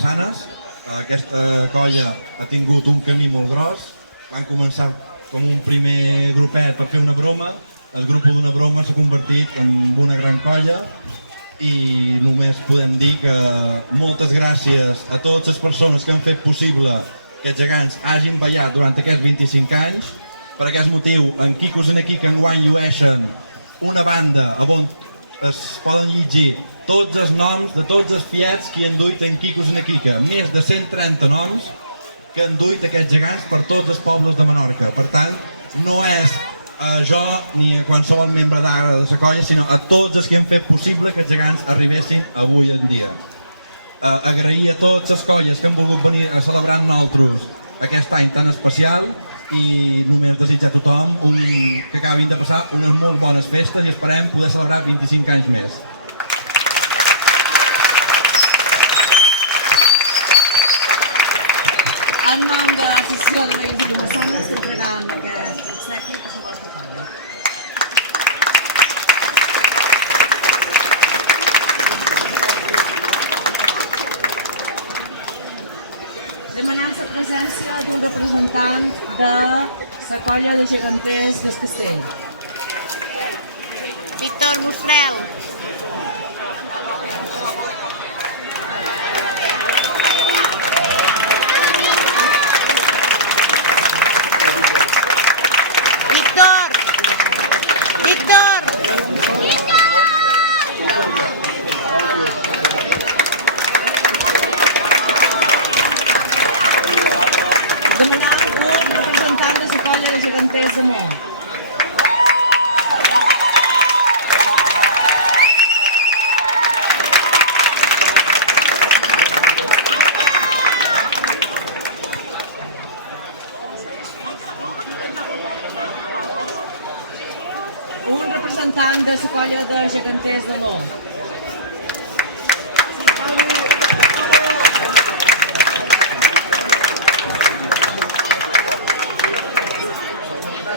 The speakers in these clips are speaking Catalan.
Massanes. Aquesta colla ha tingut un camí molt gros. Van començar com un primer grupet per fer una broma. El grup d'una broma s'ha convertit en una gran colla i només podem dir que moltes gràcies a totes les persones que han fet possible que els gegants hagin ballat durant aquests 25 anys. Per aquest motiu, en Quicos i en Quica enguany llueixen una banda on es poden llegir tots els noms de tots els fiats que hi han duit en Quicos i en Quica. Més de 130 noms que han duit aquests gegants per tots els pobles de Menorca. Per tant, no és a jo ni a qualsevol membre de la colla, sinó a tots els que han fet possible que els gegants arribessin avui en dia. Agrair a totes les colles que han volgut venir a celebrar amb nosaltres aquest any tan especial i només desitjar a tothom que acabin de passar unes molt bones festes i esperem poder celebrar 25 anys més. En nom de la sessió de la informació de l'entrenament demanant la presència d'un representant de la colla de geganters del Castell. Víctor Musrel. Representant de la colla de geganters de l'Om.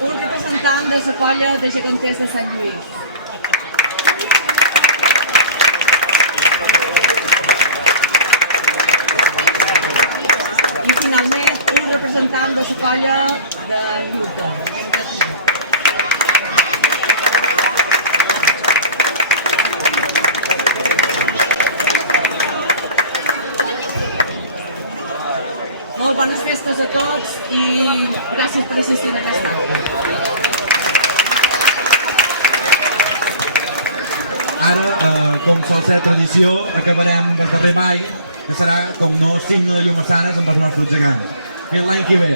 Un representant de la colla de geganters de Sant Lluís. I finalment un representant de la colla de Lluita. Molt bones festes a tots i gràcies per assistir a aquesta hora. Ara, com sol ser tradició, acabarem amb el darrer ball, que serà, com no, signe de Llum Massanes amb els nostres gegants. Fins l'any que ve.